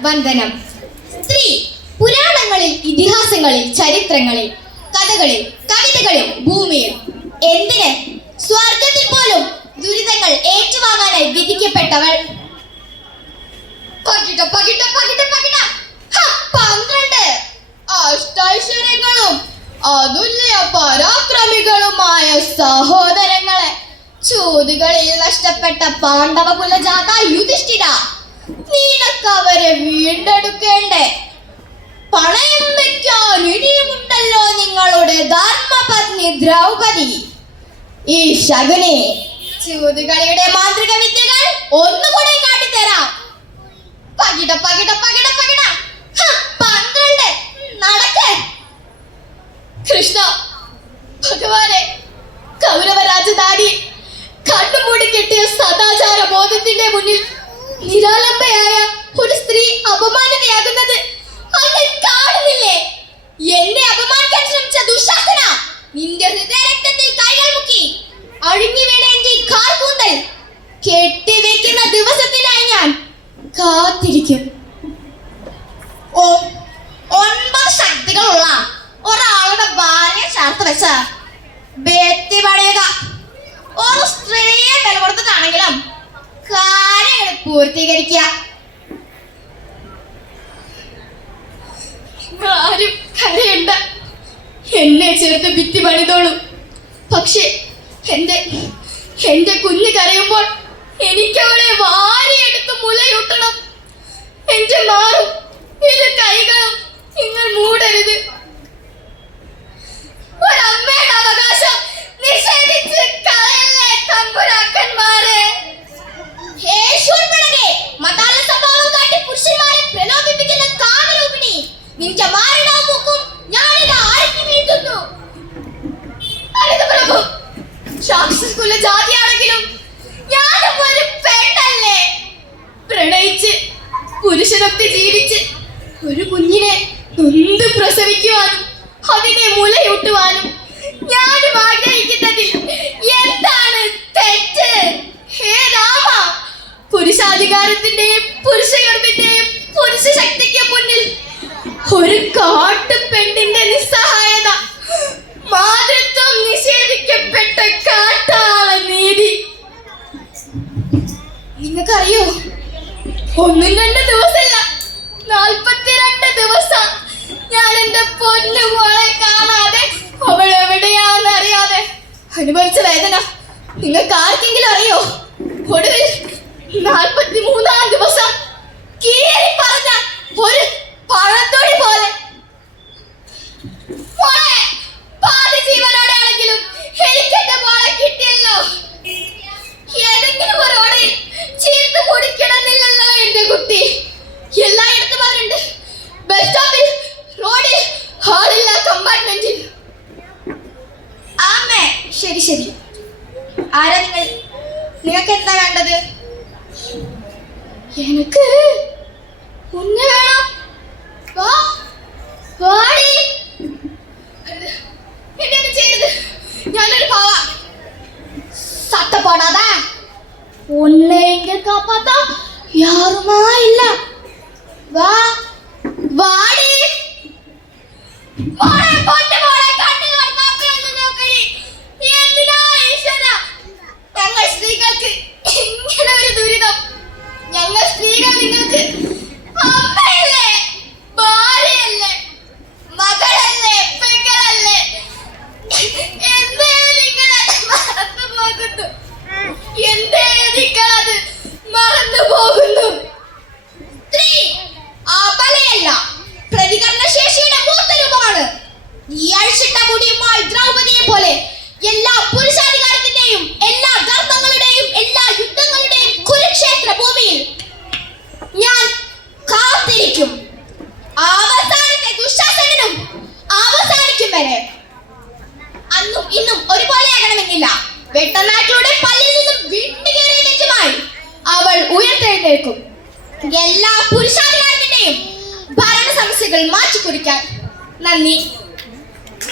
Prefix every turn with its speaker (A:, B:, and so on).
A: വന്ദനം. സ്ത്രീ പുരാണങ്ങളിൽ ഇതിഹാസങ്ങളിൽ ചരിത്രങ്ങളിൽ കഥകളിൽ കവിതകളിൽ ഭൂമിയിൽ എന്തിന് സ്വർഗത്തിൽ പോലും ദുരിതങ്ങൾ ഏറ്റുവാങ്ങാനായി വിധിക്കപ്പെട്ടവൾ? പകിട പകിട പകിട പകിട ഹ, പന്ത്രണ്ട്. അഷ്ടൈശ്വര്യങ്ങളും അതുല്യ പരാക്രമികളുമായ സഹോദരങ്ങളെ ചൂതുകളിൽ നഷ്ടപ്പെട്ട പാണ്ഡവ കുലജാത യുധിഷ്ഠിര. നിനക്കവരെ വീണ്ടെടുക്കേണ്ടേ? പണയം വെക്കാൻ ഇനിയുമുണ്ടല്ലോ നിങ്ങളുടെ ധർമ്മപത്നി ദ്രൗപദി. ഈ ശകുനി ചൂതുകളിയുടെ മാന്ത്രിക വിദ്യകൾ ഒന്നുകൂടെ കാട്ടിത്തരാം. പകിട പകിട പകിട പകിട. പന്ത്രണ്ട്. നടക്കേ. കൃഷ്ണ ഭഗവാനെ കൗരവ രാജധാനി കണ്ണുമൂടി കിട്ടിയ സദാചാര ബോധത്തിന്റെ മുന്നിൽ നിരാലംബയായ ഒരു സ്ത്രീ അപമാനിതയാകുന്നത് അങ്ങ് കാണുന്നില്ലേ എന്നെ അപമാനിക്കാൻ ശ്രമിച്ച ദുശാസന നിന്റെ ഹൃദയരക്തത്തിൽ കൈകൾ മുക്കി അഴിഞ്ഞു വീണ എന്റെ ഈ കാർകൂന്തൽ കെട്ടിവെക്കുന്ന ദിവസത്തിനായി ഞാൻ കാത്തിരിക്കും. ഒൻപത് ശക്തികളുള്ള ഒരാളുടെ ഭാര്യ ചേർത്ത് വെച്ച ബെത്തി പണിയുക ഒരു സ്ത്രീയെ വില കൊടുത്തിട്ടാണെങ്കിലും കാര്യങ്ങൾ പൂർത്തീകരിക്കുക. ആരും കരയണ്ട. എന്നെ ചേർത്ത് ഭിത്തി പണിതോളൂ. പക്ഷേ എന്റെ എന്റെ കുഞ്ഞ് കരയുമ്പോൾ എനിക്കവളെ വാരിയെടുത്ത് മുലയൂട്ടണം. എന്റെ മാറും എന്റെ കൈകളും നിങ്ങൾ മൂടരുത്. ഒരമ്മയുടെ അവകാശം നിഷേധിച്ച് കളയല്ലേ തമ്പുരാക്കന്മാരെ? മതാല സ്വഭാവം കാട്ടി പുരുഷന്മാരെ പ്രലോഭിപ്പിക്കുന്ന കാമരൂപിണി നിന്റെ മാറിടവും മൂക്കും ഞാനിത് ആഴ്ത്തി വീഴ്ത്തുന്നു? പ്രഭു. രാക്ഷസകുല ജാതിയാണെങ്കിലും ഞാനും ഒരു പെണ്ണല്ലേ പ്രണയിച്ച് പുരുഷനൊത്ത് ജീവിച്ച് ഒരു കുഞ്ഞിനെ നൊന്ത് പ്രസവിക്കുവാനും അതിനെ മുലയൂട്ടുവാനും ഞാനും ആഗ്രഹിക്കുന്നതിൽ എന്താണ് തെറ്റ്? ഹേ രാമ പുരുഷാധികാരത്തിന്റെയും പുരുഷഗർഭിന്റെയും പുരുഷ ശക്തിക്ക് മുന്നിൽ ഒരു കാട്ടു ഒന്നും രണ്ട് ദിവസമല്ല നാൽപ്പത്തിരണ്ട് ദിവസം ഞാൻ എന്റെ പൊന്നു മോളെ കാണാതെ അവൾ എവിടെയാണെന്ന് അറിയാതെ അനുഭവിച്ച വേദന. നിങ്ങൾക്ക് ആർക്കെങ്കിലും അറിയോ? ഒടുവിൽ നാൽപ്പത്തി മൂന്നാം ദിവസം കീറി പറഞ്ഞ ഒരു ശരി ശരി. ആരാ നിങ്ങൾ? നിങ്ങൾക്ക് എന്താ വേണ്ടത്? എനിക്ക് ഒന്ന് കാപ്പാത്ത. യാറുമായില്ല. വാ. വാടി. വെട്ടനാട്ടിലൂടെ പല്ലിൽ നിന്നും വീണ്ടുകയറിയ നെഞ്ചുമായി അവൾ ഉയർത്തെഴുന്നേൽക്കും. എല്ലാ പുരുഷാധികാരത്തിന്റെയും ഭരണ സമസ്യകൾ മാറ്റിക്കുറിക്കാൻ നന്ദി.